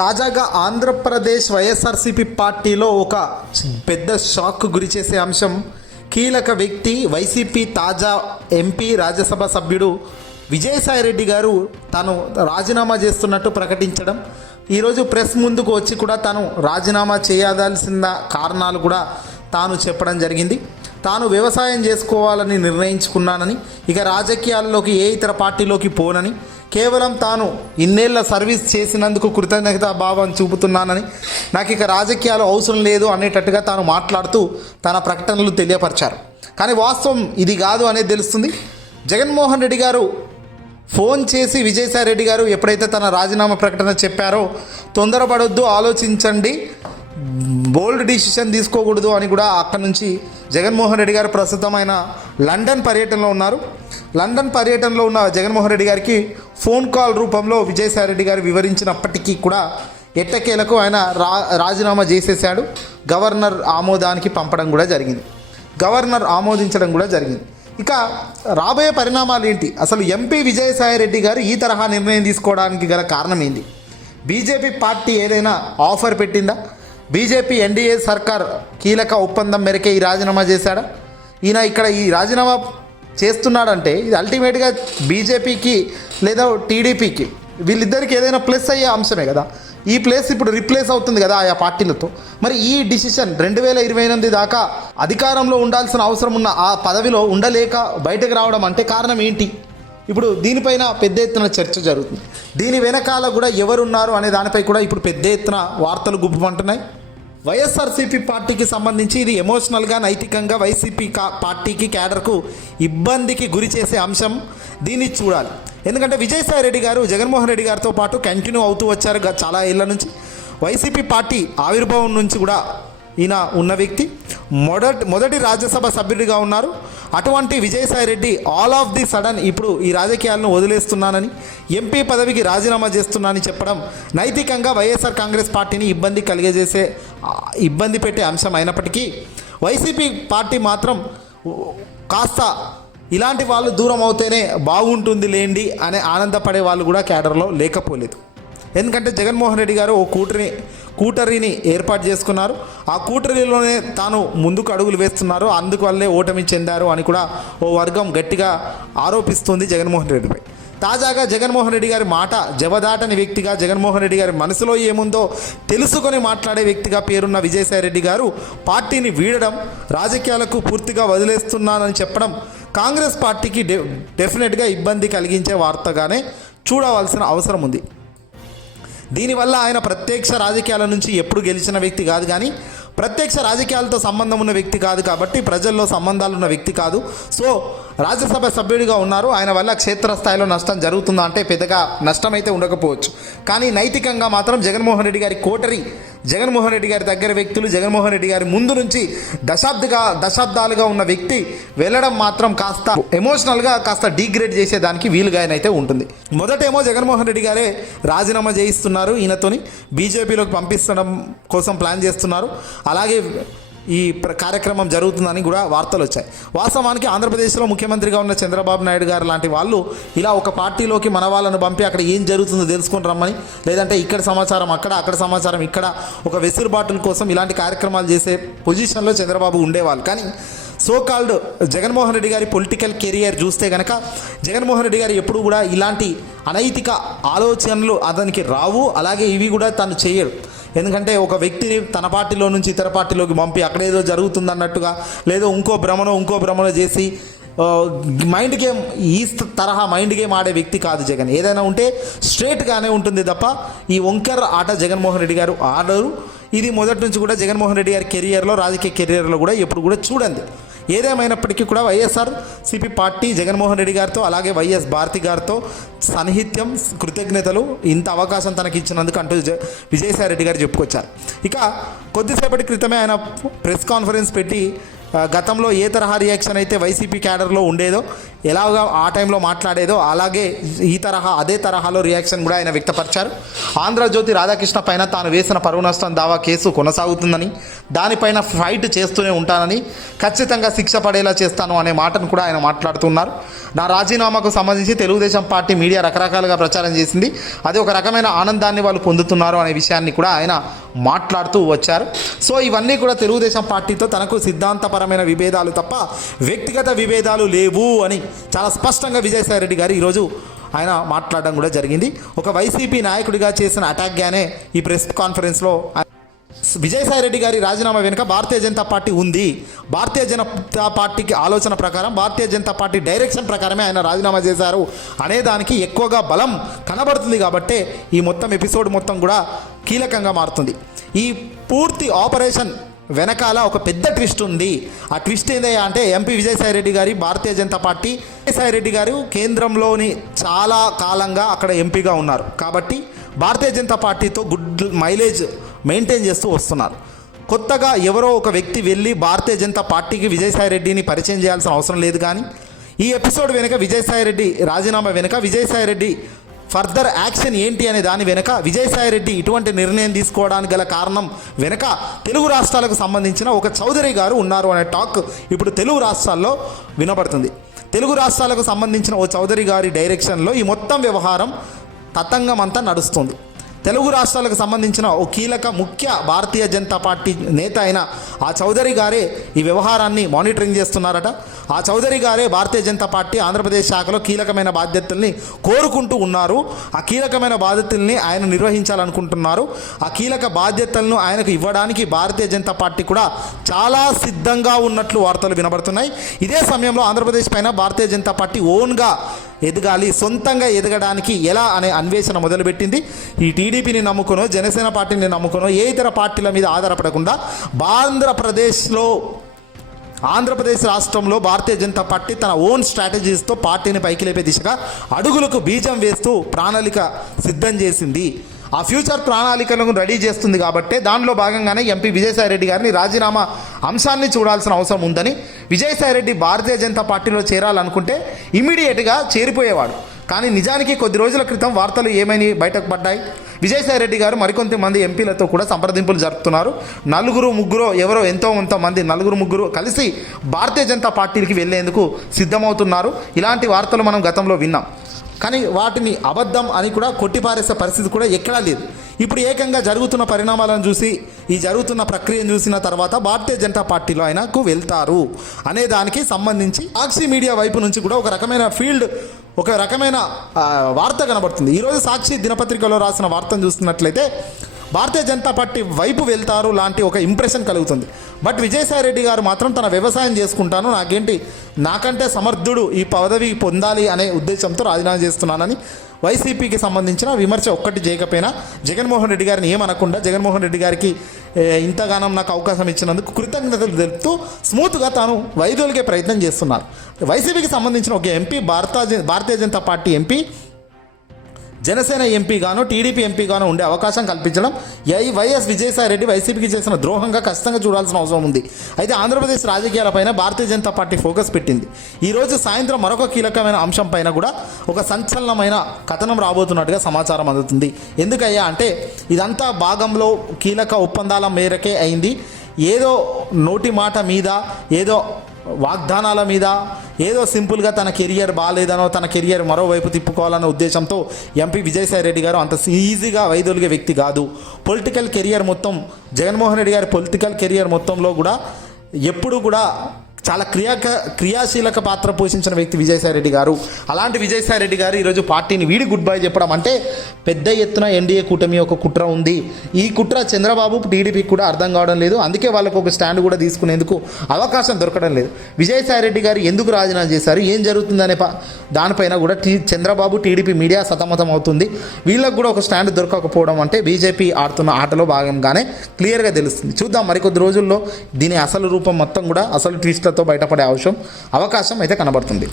తాజాగా ఆంధ్రప్రదేశ్ వైఎస్ఆర్సీపీ పార్టీలో ఒక పెద్ద షాక్ గురి చేసే అంశం కీలక వ్యక్తి వైసీపీ తాజా ఎంపీ రాజ్యసభ సభ్యుడు విజయసాయిరెడ్డి గారు తాను రాజీనామా చేస్తున్నట్టు ప్రకటించడం, ఈరోజు ప్రెస్ ముందుకు వచ్చి కూడా తాను రాజీనామా చేయాల్సిన కారణాలు కూడా తాను చెప్పడం జరిగింది. తాను వ్యవసాయం చేసుకోవాలని నిర్ణయించుకున్నానని, ఇక రాజకీయాల్లోకి ఏ ఇతర పార్టీలోకి పోనని, కేవలం తాను ఇన్నేళ్ల సర్వీస్ చేసినందుకు కృతజ్ఞతా భావం చూపుతున్నానని, నాకు ఇక రాజకీయాలు అవసరం లేదు అనేటట్టుగా తాను మాట్లాడుతూ తన ప్రకటనలు తెలియపరిచారు. కానీ వాస్తవం ఇది కాదు అనేది తెలుస్తుంది. జగన్మోహన్ రెడ్డి గారు ఫోన్ చేసి విజయసాయిరెడ్డి గారు ఎప్పుడైతే తన రాజీనామా ప్రకటన చెప్పారో, తొందరపడొద్దు, ఆలోచించండి, బోల్డ్ డిసిషన్ తీసుకోకూడదు అని కూడా అక్కడి నుంచి జగన్మోహన్ రెడ్డి గారు ప్రస్తుతం ఆయన లండన్ పర్యటనలో ఉన్నారు. లండన్ పర్యటనలో ఉన్న జగన్మోహన్ రెడ్డి గారికి ఫోన్ కాల్ రూపంలో విజయసాయిరెడ్డి గారు వివరించినప్పటికీ కూడా ఎట్టకేలకు ఆయన రాజీనామా చేసేసాడు. గవర్నర్ ఆమోదానికి పంపడం కూడా జరిగింది. గవర్నర్ ఆమోదించడం కూడా జరిగింది. ఇక రాబోయే పరిణామాలు ఏంటి? అసలు ఎంపీ విజయసాయిరెడ్డి గారు ఈ తరహా నిర్ణయం తీసుకోవడానికి గల కారణం ఏంటి? బీజేపీ పార్టీ ఏదైనా ఆఫర్ పెట్టిందా? బీజేపీ ఎన్డీఏ సర్కార్ కీలక ఒప్పందం మేరకే ఈ రాజీనామా చేశాడా? ఈయన ఇక్కడ ఈ రాజీనామా చేస్తున్నాడంటే ఇది అల్టిమేట్గా బీజేపీకి లేదా టీడీపీకి వీళ్ళిద్దరికి ఏదైనా ప్లస్ అయ్యే అంశమే కదా. ఈ ప్లేస్ ఇప్పుడు రిప్లేస్ అవుతుంది కదా ఆయా పార్టీలతో. మరి ఈ డిసిషన్ 2028 దాకా అధికారంలో ఉండాల్సిన అవసరం ఉన్న ఆ పదవిలో ఉండలేక బయటకు రావడం అంటే కారణం ఏంటి? ఇప్పుడు దీనిపైన పెద్ద ఎత్తున చర్చ జరుగుతుంది. దీని వెనకాల కూడా ఎవరున్నారు అనే దానిపై కూడా ఇప్పుడు పెద్ద ఎత్తున వార్తలు గుప్పమంటున్నాయి. వైఎస్ఆర్సీపీ పార్టీకి సంబంధించి ఇది ఎమోషనల్గా, నైతికంగా వైసీపీ పార్టీకి క్యాడర్కు ఇబ్బందికి గురి చేసే అంశం. దీన్ని చూడాలి. ఎందుకంటే విజయసాయిరెడ్డి గారు జగన్మోహన్ రెడ్డి గారితో పాటు కంటిన్యూ అవుతూ వచ్చారు చాలా ఏళ్ల నుంచి. వైసీపీ పార్టీ ఆవిర్భావం నుంచి కూడా ఈయన ఉన్న వ్యక్తి. మొదటి రాజ్యసభ సభ్యుడిగా ఉన్నారు. అటువంటి Vijayasai Reddy all of the sudden ఇప్పుడు ఈ రాజకీయాలను వదిలేస్తున్నానని, ఎంపీ పదవికి రాజీనామా చేస్తున్నానని చెప్పడం నైతికంగా వైఎస్ఆర్ కాంగ్రెస్ పార్టీని ఇబ్బంది పెట్టే అంశం అయినప్పటికీ వైసీపీ పార్టీ మాత్రం కాస్త ఇలాంటి వాళ్ళు దూరం అవుతేనే బాగుంటుంది లేండి అనే ఆనందపడే వాళ్ళు కూడా క్యాడర్లో లేకపోలేదు. ఎందుకంటే జగన్మోహన్ రెడ్డి గారు ఓ కూటరిని ఏర్పాటు చేసుకున్నారు. ఆ కూటరిలోనే తాను ముందుకు అడుగులు వేస్తున్నారు, అందువల్లే ఓటమి చెందారు అని కూడా ఓ వర్గం గట్టిగా ఆరోపిస్తుంది జగన్మోహన్ రెడ్డిపై. తాజాగా జగన్మోహన్ రెడ్డి గారి మాట జవదాటని వ్యక్తిగా, జగన్మోహన్ రెడ్డి గారి మనసులో ఏముందో తెలుసుకొని మాట్లాడే వ్యక్తిగా పేరున్న విజయసాయిరెడ్డి గారు పార్టీని వీడడం, రాజకీయాలకు పూర్తిగా వదిలేస్తున్నానని చెప్పడం కాంగ్రెస్ పార్టీకి డెఫినెట్గా ఇబ్బంది కలిగించే వార్తగానే చూడవలసిన అవసరం ఉంది. దీనివల్ల ఆయన ప్రత్యక్ష రాజకీయాల నుంచి ఎప్పుడు గెలిచిన వ్యక్తి కాదు, కానీ ప్రత్యక్ష రాజకీయాలతో సంబంధం ఉన్న వ్యక్తి కాదు, కాబట్టి ప్రజల్లో సంబంధాలు ఉన్న వ్యక్తి కాదు. సో రాజ్యసభ సభ్యుడిగా ఉన్నారు. ఆయన వల్ల క్షేత్రస్థాయిలో నష్టం జరుగుతుందా అంటే పెద్దగా నష్టం అయితే ఉండకపోవచ్చు. కానీ నైతికంగా మాత్రం జగన్మోహన్ రెడ్డి గారి కోటరి, జగన్మోహన్ రెడ్డి గారి దగ్గర వ్యక్తులు, జగన్మోహన్ రెడ్డి గారి ముందు నుంచి దశాబ్దాలుగా ఉన్న వ్యక్తి వెళ్ళడం మాత్రం కాస్త ఎమోషనల్గా కాస్త డీగ్రేడ్ చేసేదానికి వీలుగా అయితే ఉంటుంది. మొదటేమో జగన్మోహన్ రెడ్డి గారే రాజీనామా చేయిస్తున్నారు, ఈయనతోని బీజేపీలోకి పంపిస్తడం కోసం ప్లాన్ చేస్తున్నారు. అలాగే ఈ కార్యక్రమం జరుగుతుందని కూడా వార్తలు వచ్చాయి. వాస్తవానికి ఆంధ్రప్రదేశ్లో ముఖ్యమంత్రిగా ఉన్న చంద్రబాబు నాయుడు గారు లాంటి వాళ్ళు ఇలా ఒక పార్టీలోకి మన వాళ్ళను పంపి అక్కడ ఏం జరుగుతుందో తెలుసుకొని రమ్మని, లేదంటే ఇక్కడ సమాచారం అక్కడ సమాచారం ఇక్కడ, ఒక వెసులుబాటుల కోసం ఇలాంటి కార్యక్రమాలు చేసే పొజిషన్లో చంద్రబాబు ఉండేవాళ్ళు. కానీ కాల్డ్ జగన్మోహన్ రెడ్డి గారి పొలిటికల్ కెరియర్ చూస్తే కనుక జగన్మోహన్ రెడ్డి గారు ఎప్పుడు కూడా ఇలాంటి అనైతిక ఆలోచనలు అతనికి రావు. అలాగే ఇవి కూడా తను చేయడు. ఎందుకంటే ఒక వ్యక్తిని తన పార్టీలో నుంచి ఇతర పార్టీలోకి పంపి అక్కడేదో జరుగుతుందన్నట్టుగా, లేదో ఇంకో భ్రమలో చేసి మైండ్ గేమ్, ఈ తరహా మైండ్ గేమ్ ఆడే వ్యక్తి కాదు జగన్. ఏదైనా ఉంటే స్ట్రేట్గానే ఉంటుంది తప్ప ఈ వంకర్ ఆట జగన్మోహన్ రెడ్డి గారు ఆడరు. ఇది మొదటి నుంచి కూడా జగన్మోహన్ రెడ్డి గారి కెరియర్లో, రాజకీయ కెరియర్లో కూడా ఎప్పుడు కూడా చూడండి. ఏదేమైనప్పటికీ కూడా వైఎస్ఆర్సీపీ పార్టీ జగన్మోహన్ రెడ్డి గారితో, అలాగే వైఎస్ భారతి గారితో సన్నిహిత్యం, కృతజ్ఞతలు, ఇంత అవకాశం తనకి ఇచ్చినందుకు అంటూ విజయసాయిరెడ్డి గారు చెప్పుకొచ్చారు. ఇక కొద్దిసేపటి క్రితమే ఆయన ప్రెస్ కాన్ఫరెన్స్ పెట్టి గతంలో ఏ తరహా రియాక్షన్ అయితే వైసీపీ క్యాడర్లో ఉండేదో ఎలాగా ఆ టైంలో మాట్లాడేదో అలాగే అదే తరహాలో రియాక్షన్ కూడా ఆయన వ్యక్తపరిచారు. ఆంధ్రజ్యోతి రాధాకృష్ణ పైన తాను వేసిన పరువు నష్టం దావా కేసు కొనసాగుతుందని, దానిపైన ఫైట్ చేస్తూనే ఉంటానని, ఖచ్చితంగా శిక్ష పడేలా చేస్తాను అనే మాటను కూడా ఆయన మాట్లాడుతున్నారు. నా రాజీనామాకు సంబంధించి తెలుగుదేశం పార్టీ మీడియా రకరకాలుగా ప్రచారం చేసింది, అది ఒక రకమైన ఆనందాన్ని వాళ్ళు పొందుతున్నారు అనే విషయాన్ని కూడా ఆయన మాట్లాడుతూ వచ్చారు. సో ఇవన్నీ కూడా తెలుగుదేశం పార్టీతో తనకు సిద్ధాంతపరమైన విభేదాలు తప్ప వ్యక్తిగత విభేదాలు లేవు అని చాలా స్పష్టంగా విజయసాయిరెడ్డి గారు ఈరోజు ఆయన మాట్లాడడం కూడా జరిగింది. ఒక వైసీపీ నాయకుడిగా చేసిన అటాక్గానే ఈ ప్రెస్ కాన్ఫరెన్స్లో విజయసాయిరెడ్డి గారి రాజీనామా వెనుక భారతీయ జనతా పార్టీ ఉంది, భారతీయ జనతా పార్టీకి ఆలోచన ప్రకారం, భారతీయ జనతా పార్టీ డైరెక్షన్ ప్రకారమే ఆయన రాజీనామా చేశారు అనే దానికి ఎక్కువగా బలం కనబడుతుంది. కాబట్టే ఈ మొత్తం ఎపిసోడ్ మొత్తం కూడా కీలకంగా మారుతుంది. ఈ పూర్తి ఆపరేషన్ వెనకాల ఒక పెద్ద ట్విస్ట్ ఉంది. ఆ ట్విస్ట్ ఏందయ్యా అంటే ఎంపీ విజయసాయిరెడ్డి గారి భారతీయ జనతా పార్టీ, విజయసాయిరెడ్డి గారు కేంద్రంలోని చాలా కాలంగా అక్కడ ఎంపీగా ఉన్నారు కాబట్టి భారతీయ జనతా పార్టీతో గుడ్ మైలేజ్ మెయింటైన్ చేస్తూ వస్తున్నారు. కొత్తగా ఎవరో ఒక వ్యక్తి వెళ్ళి భారతీయ జనతా పార్టీకి విజయసాయిరెడ్డిని పరిచయం చేయాల్సిన అవసరం లేదు. కానీ ఈ ఎపిసోడ్ వెనుక విజయసాయిరెడ్డి రాజీనామా వెనుక విజయసాయిరెడ్డి ఫర్దర్ యాక్షన్ ఏంటి అనే దాని వెనుక విజయసాయిరెడ్డి ఇటువంటి నిర్ణయం తీసుకోవడానికి గల కారణం వెనుక తెలుగు రాష్ట్రాలకు సంబంధించిన ఒక చౌదరి గారు ఉన్నారు అనే టాక్ ఇప్పుడు తెలుగు రాష్ట్రాల్లో వినపడుతుంది. తెలుగు రాష్ట్రాలకు సంబంధించిన ఓ చౌదరి గారి డైరెక్షన్లో ఈ మొత్తం వ్యవహారం తతంగం అంతా నడుస్తుంది. తెలుగు రాష్ట్రాలకు సంబంధించిన ఓ కీలక ముఖ్య భారతీయ జనతా పార్టీ నేత అయిన ఆ చౌదరి గారే ఈ వ్యవహారాన్ని మానిటరింగ్ చేస్తున్నారట. ఆ చౌదరి గారే భారతీయ జనతా పార్టీ ఆంధ్రప్రదేశ్ శాఖలో కీలకమైన బాధ్యతల్ని కోరుకుంటూ ఉన్నారు. ఆ కీలకమైన బాధ్యతల్ని ఆయన నిర్వహించాలనుకుంటున్నారు. ఆ కీలక బాధ్యతలను ఆయనకు ఇవ్వడానికి భారతీయ జనతా పార్టీ కూడా చాలా సిద్ధంగా ఉన్నట్లు వార్తలు వినబడుతున్నాయి. ఇదే సమయంలో ఆంధ్రప్రదేశ్ పైన భారతీయ జనతా పార్టీ ఓన్గా ఎదగాలి, సొంతంగా ఎదగడానికి ఎలా అనే అన్వేషణ మొదలుపెట్టింది. ఈ టీడీపీని నమ్ముకునో, జనసేన పార్టీని నమ్ముకునో, ఏ ఇతర పార్టీల మీద ఆధారపడకుండా ఆంధ్రప్రదేశ్ రాష్ట్రంలో భారతీయ జనతా పార్టీ తన ఓన్ స్ట్రాటజీస్తో పార్టీని పైకి లేపే దిశగా అడుగులకు బీజం వేస్తూ ప్రణాళిక సిద్ధం చేసింది. ఆ ఫ్యూచర్ ప్రణాళికలను రెడీ చేస్తుంది. కాబట్టి దానిలో భాగంగానే ఎంపీ విజయసాయిరెడ్డి గారిని రాజీనామా అంశాన్ని చూడాల్సిన అవసరం ఉందని, విజయసాయిరెడ్డి భారతీయ జనతా పార్టీలో చేరాలనుకుంటే ఇమీడియట్గా చేరిపోయేవాడు. కానీ నిజానికి కొద్ది రోజుల క్రితం వార్తలు ఏమైనా బయటకు పడ్డాయి. విజయసాయిరెడ్డి గారు మరికొంతమంది ఎంపీలతో కూడా సంప్రదింపులు జరుపుతున్నారు. నలుగురు ముగ్గురు కలిసి భారతీయ జనతా పార్టీకి వెళ్లేందుకు సిద్ధమవుతున్నారు. ఇలాంటి వార్తలు మనం గతంలో విన్నాం. కానీ వాటిని అబద్ధం అని కూడా కొట్టిపారేసే పరిస్థితి కూడా ఎక్కడా లేదు. ఇప్పుడు ఏకంగా జరుగుతున్న పరిణామాలను చూసి, ఈ జరుగుతున్న ప్రక్రియను చూసిన తర్వాత భారతీయ జనతా పార్టీలో ఆయనకు వెళ్తారు అనే దానికి సంబంధించి సాక్షి మీడియా వైపు నుంచి కూడా ఒక రకమైన వార్త కనబడుతుంది. ఈరోజు సాక్షి దినపత్రికలో రాసిన వార్తను చూస్తున్నట్లయితే భారతీయ జనతా పార్టీ వైపు వెళ్తారు లాంటి ఒక ఇంప్రెషన్ కలుగుతుంది. బట్ విజయసాయిరెడ్డి గారు మాత్రం తన వ్యవసాయం చేసుకుంటాను, నాకంటే సమర్థుడు ఈ పదవి పొందాలి అనే ఉద్దేశంతో రాజీనామా చేస్తున్నానని వైసీపీకి సంబంధించిన విమర్శ ఒక్కటి చేయకపోయినా జగన్మోహన్ రెడ్డి గారిని ఏమనకుండా జగన్మోహన్ రెడ్డి గారికి ఇంతగానం నాకు అవకాశం ఇచ్చినందుకు కృతజ్ఞతలు తెలుపుతూ స్మూత్గా తాను వైదొలిగే ప్రయత్నం చేస్తున్నారు. వైసీపీకి సంబంధించిన ఒక MP Bharatiya Janata party MP Janasena ఎంపీగానో టీడీపీ ఎంపీగానో ఉండే అవకాశం కల్పించడం వైఎస్ విజయసాయిరెడ్డి వైసీపీకి చేసిన ద్రోహంగా ఖచ్చితంగా చూడాల్సిన అవసరం ఉంది. అయితే ఆంధ్రప్రదేశ్ రాజకీయాలపైన భారతీయ జనతా పార్టీ ఫోకస్ పెట్టింది. ఈరోజు సాయంత్రం మరొక కీలకమైన అంశం పైన కూడా ఒక సంచలనమైన కథనం రాబోతున్నట్టుగా సమాచారం అందుతుంది. ఎందుకయ్యా అంటే ఇదంతా భాగంలో కీలక ఒప్పందాల మేరకే అయింది. ఏదో నోటి మాట మీద, ఏదో వాగ్దానాల మీద, ఏదో సింపుల్గా తన కెరియర్ బాగాలేదనో తన కెరియర్ మరోవైపు తిప్పుకోవాలన్న ఉద్దేశంతో ఎంపీ విజయసాయిరెడ్డి గారు అంత ఈజీగా వైదొలిగే వ్యక్తి కాదు. పొలిటికల్ కెరియర్ మొత్తం, జగన్మోహన్ రెడ్డి గారి పొలిటికల్ కెరియర్ మొత్తంలో కూడా ఎప్పుడు కూడా చాలా క్రియాశీలక పాత్ర పోషించిన వ్యక్తి విజయసాయిరెడ్డి గారు. అలాంటి విజయసాయిరెడ్డి గారు ఈరోజు పార్టీని వీడి గుడ్ బై చెప్పడం అంటే పెద్ద ఎత్తున ఎన్డీఏ కూటమి ఒక కుట్ర ఉంది. ఈ కుట్ర చంద్రబాబు టీడీపీకి కూడా అర్థం కావడం లేదు. అందుకే వాళ్ళకు ఒక స్టాండ్ కూడా తీసుకునేందుకు అవకాశం దొరకడం లేదు. విజయసాయిరెడ్డి గారు ఎందుకు రాజీనామా చేశారు, ఏం జరుగుతుందనే దానిపైన కూడా చంద్రబాబు టీడీపీ మీడియా సతమతం అవుతుంది. వీళ్ళకు కూడా ఒక స్టాండ్ దొరకకపోవడం అంటే బీజేపీ ఆడుతున్న ఆటలో భాగంగానే క్లియర్గా తెలుస్తుంది. చూద్దాం మరికొద్ది రోజుల్లో దీని అసలు రూపం మొత్తం కూడా అసలు ట్విస్ట్లతో బయటపడే అవకాశం అయితే కనబడుతుంది.